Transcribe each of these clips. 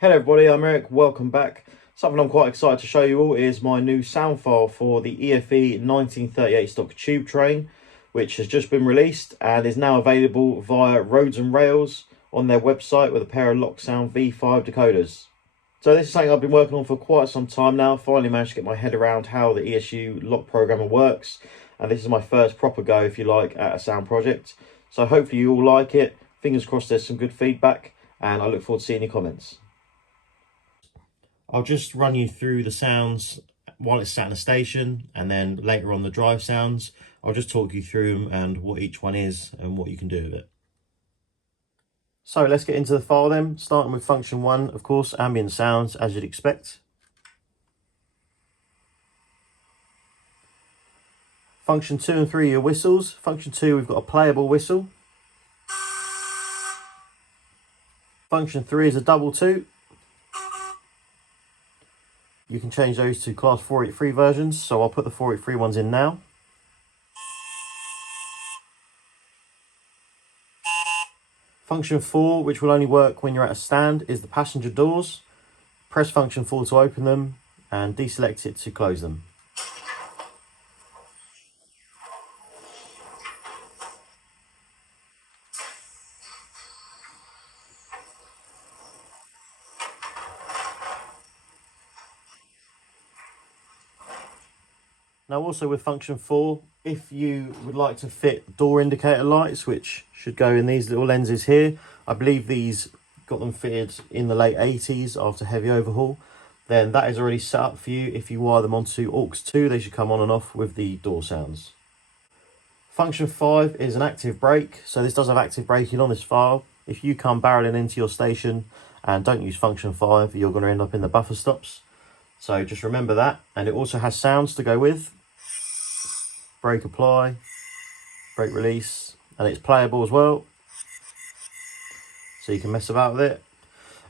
Hello everybody, I'm Eric, welcome back. Something I'm quite excited to show you all is my new sound file for the EFE 1938 stock tube train, which has just been released and is now available via Roads and Rails on their website with a pair of Loksound V5 decoders. So this is something I've been working on for quite some time now. Finally managed to get my head around how the ESU Lock programmer works, and this is my first proper go, if you like, at a sound project. So hopefully you all like it. Fingers crossed there's some good feedback, and I look forward to seeing your comments. I'll just run you through the sounds while it's sat in a station, and then later on the drive sounds. I'll just talk you through them and what each one is and what you can do with it. So let's get into the file then, starting with function 1, of course, ambient sounds as you'd expect. Function 2 and 3 are your whistles. Function 2, we've got a playable whistle. Function 3 is a double toot. You can change those to class 483 versions, so I'll put the 483 ones in now. Function 4, which will only work when you're at a stand, is the passenger doors. Press function 4 to open them and deselect it to close them. Now also with function 4, if you would like to fit door indicator lights, which should go in these little lenses here, I believe these got them fitted in the late 80s after heavy overhaul, then that is already set up for you. If you wire them onto aux 2, they should come on and off with the door sounds. Function 5 is an active brake, so this does have active braking on this file. If you come barreling into your station and don't use function 5, you're going to end up in the buffer stops. So just remember that, and it also has sounds to go with. Brake apply, brake release, and it's playable as well, so you can mess about with it.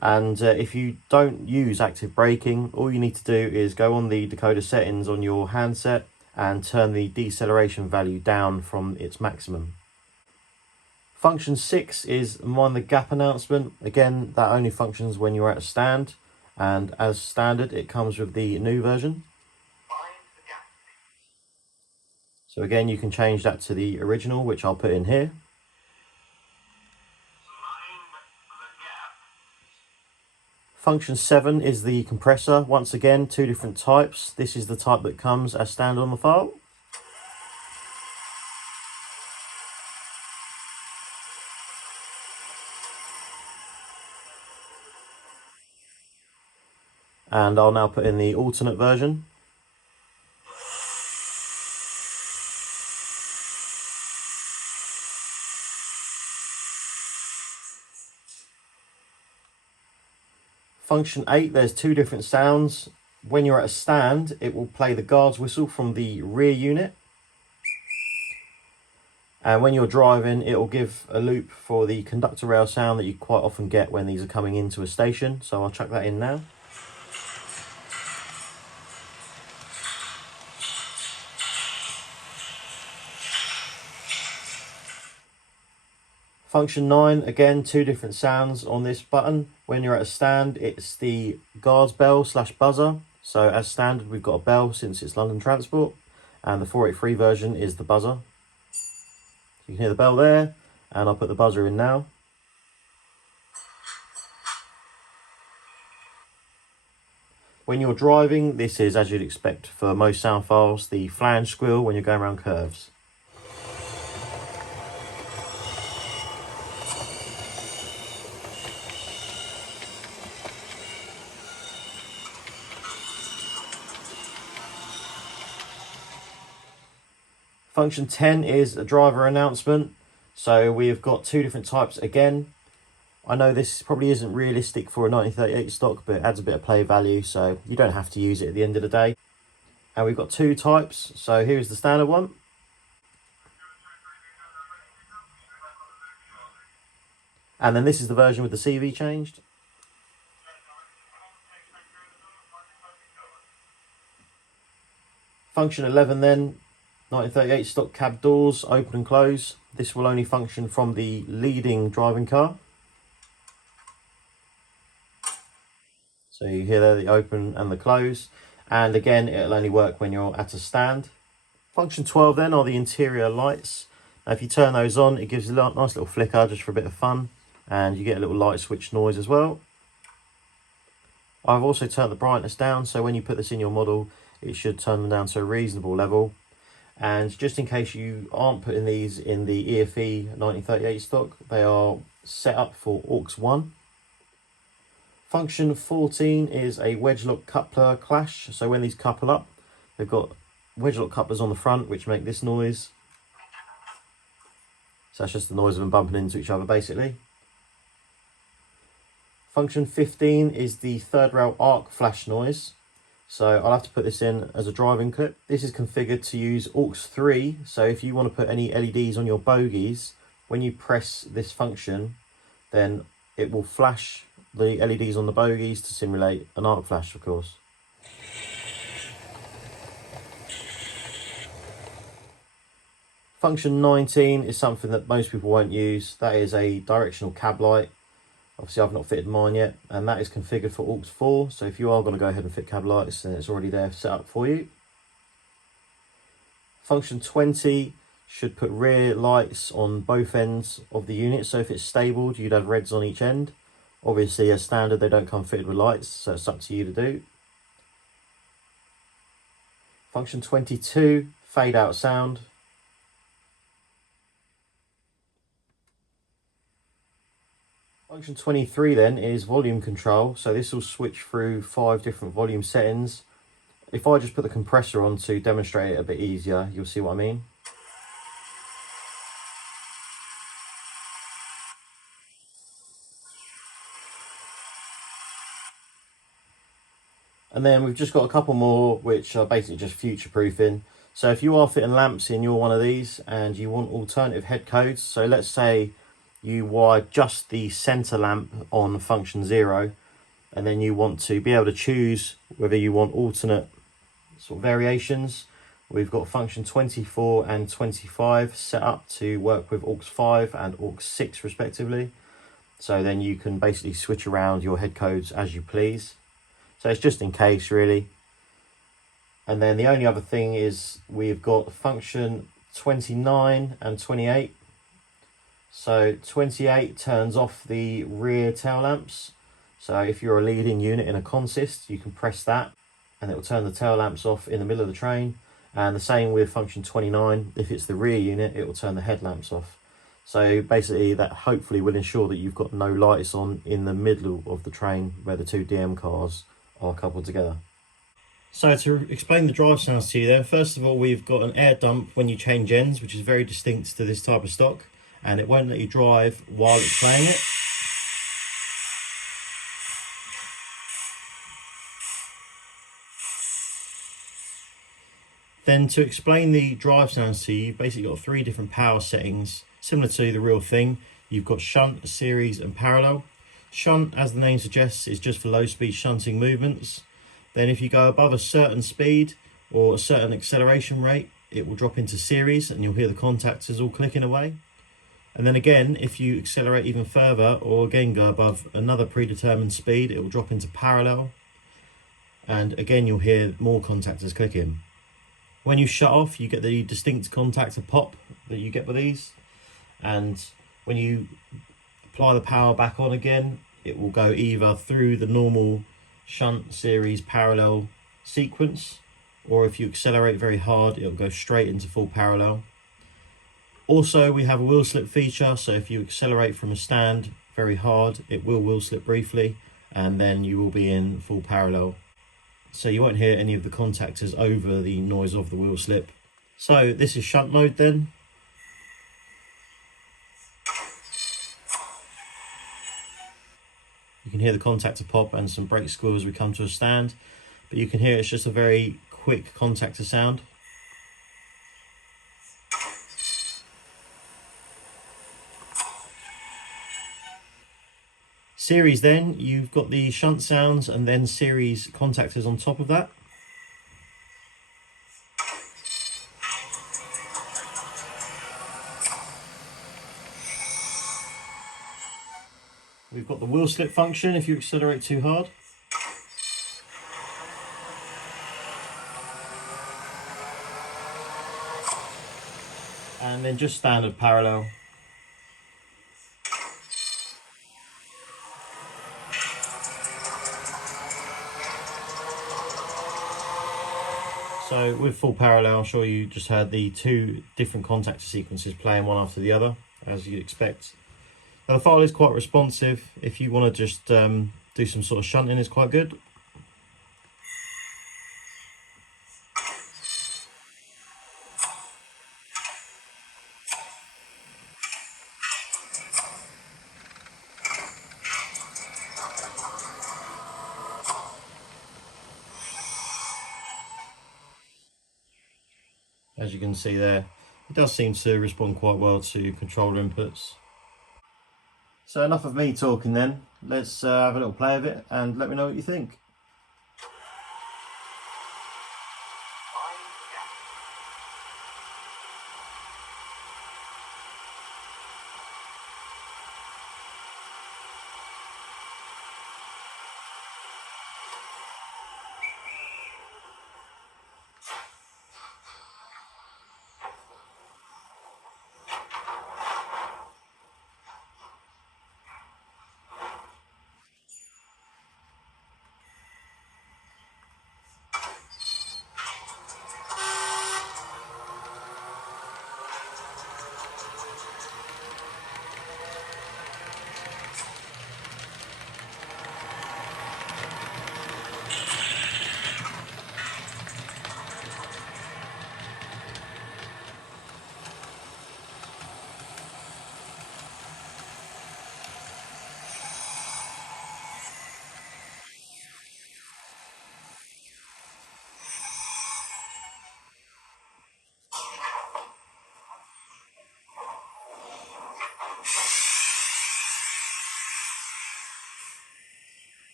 And if you don't use active braking, all you need to do is go on the decoder settings on your handset and turn the deceleration value down from its maximum. Function 6 is mind the gap announcement. Again, that only functions when you're at a stand, and as standard it comes with the new version. So again, you can change that to the original, which I'll put in here. Function 7 is the compressor. Once again, 2 different types. This is the type that comes as standard on the file. And I'll now put in the alternate version. Function 8, there's 2 different sounds. When you're at a stand, it will play the guard's whistle from the rear unit. And when you're driving, it will give a loop for the conductor rail sound that you quite often get when these are coming into a station. So I'll chuck that in now. Function 9, again, 2 different sounds on this button. When you're at a stand, it's the guard's bell / buzzer. So as standard, we've got a bell since it's London Transport, and the 483 version is the buzzer. You can hear the bell there, and I'll put the buzzer in now. When you're driving, this is, as you'd expect for most sound files, the flange squeal when you're going around curves. Function 10 is a driver announcement. So we've got 2 different types again. I know this probably isn't realistic for a 1938 stock, but it adds a bit of play value, so you don't have to use it at the end of the day. And we've got 2 types. So here's the standard one. And then this is the version with the CV changed. Function 11 then. 1938 stock cab doors, open and close. This will only function from the leading driving car. So you hear there the open and the close. And again, it'll only work when you're at a stand. Function 12 then are the interior lights. Now if you turn those on, it gives a nice little flicker just for a bit of fun. And you get a little light switch noise as well. I've also turned the brightness down, so when you put this in your model, it should turn them down to a reasonable level. And just in case you aren't putting these in the EFE 1938 stock, they are set up for aux 1. Function 14 is a wedge lock coupler clash. So when these couple up, they've got wedge lock couplers on the front which make this noise. So that's just the noise of them bumping into each other basically. Function 15 is the third rail arc flash noise. So I'll have to put this in as a driving clip. This is configured to use aux 3. So if you want to put any LEDs on your bogies, when you press this function, then it will flash the LEDs on the bogies to simulate an arc flash, of course. Function 19 is something that most people won't use. That is a directional cab light. Obviously I've not fitted mine yet, and that is configured for aux 4. So if you are going to go ahead and fit cab lights, then it's already there set up for you. Function 20 should put rear lights on both ends of the unit. So if it's stabled, you'd have reds on each end. Obviously as standard they don't come fitted with lights, so it's up to you to do. Function 22, fade out sound. Function 23 then is volume control. So this will switch through 5 different volume settings. If I just put the compressor on to demonstrate it a bit easier, you'll see what I mean. And then we've just got a couple more which are basically just future proofing. So if you are fitting lamps in your one of these and you want alternative head codes, so let's say you wire just the center lamp on function 0, and then you want to be able to choose whether you want alternate sort of variations. We've got function 24 and 25 set up to work with aux 5 and aux 6 respectively. So then you can basically switch around your head codes as you please. So it's just in case really. And then the only other thing is we've got function 29 and 28. So 28 turns off the rear tail lamps. So if you're a leading unit in a consist, you can press that and it will turn the tail lamps off in the middle of the train. And the same with function 29. If it's the rear unit, it will turn the headlamps off. So basically that hopefully will ensure that you've got no lights on in the middle of the train where the 2 DM cars are coupled together. So to explain the drive sounds to you then, first of all we've got an air dump when you change ends, which is very distinct to this type of stock, and it won't let you drive while it's playing it. Then to explain the drive sounds to you, you've basically got 3 different power settings, similar to the real thing. You've got shunt, series and parallel. Shunt, as the name suggests, is just for low speed shunting movements. Then if you go above a certain speed or a certain acceleration rate, it will drop into series and you'll hear the contactors all clicking away. And then again, if you accelerate even further or again go above another predetermined speed, it will drop into parallel. And again, you'll hear more contactors clicking. When you shut off, you get the distinct contactor pop that you get with these. And when you apply the power back on again, it will go either through the normal shunt, series, parallel sequence, or if you accelerate very hard, it'll go straight into full parallel. Also, we have a wheel slip feature, so if you accelerate from a stand very hard, it will wheel slip briefly, and then you will be in full parallel. So you won't hear any of the contactors over the noise of the wheel slip. So this is shunt mode then. You can hear the contactor pop and some brake squeal as we come to a stand, but you can hear it's just a very quick contactor sound. Series then, you've got the shunt sounds and then series contactors on top of that. We've got the wheel slip function if you accelerate too hard. and then just standard parallel. So with full parallel, I'm sure you just heard the two different contactor sequences playing one after the other, as you'd expect. Now the file is quite responsive. If you want to just do some sort of shunting, it's quite good. As you can see there, it does seem to respond quite well to controller inputs. So enough of me talking then. Let's have a little play of it and let me know what you think.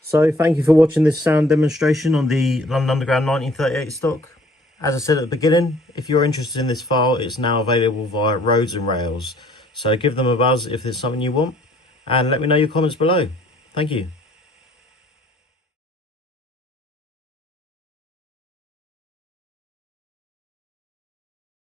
So thank you for watching this sound demonstration on the London Underground 1938 stock. As I said at the beginning, if you're interested in this file, it's now available via Roads and Rails. So give them a buzz if there's something you want, and let me know your comments below. Thank you.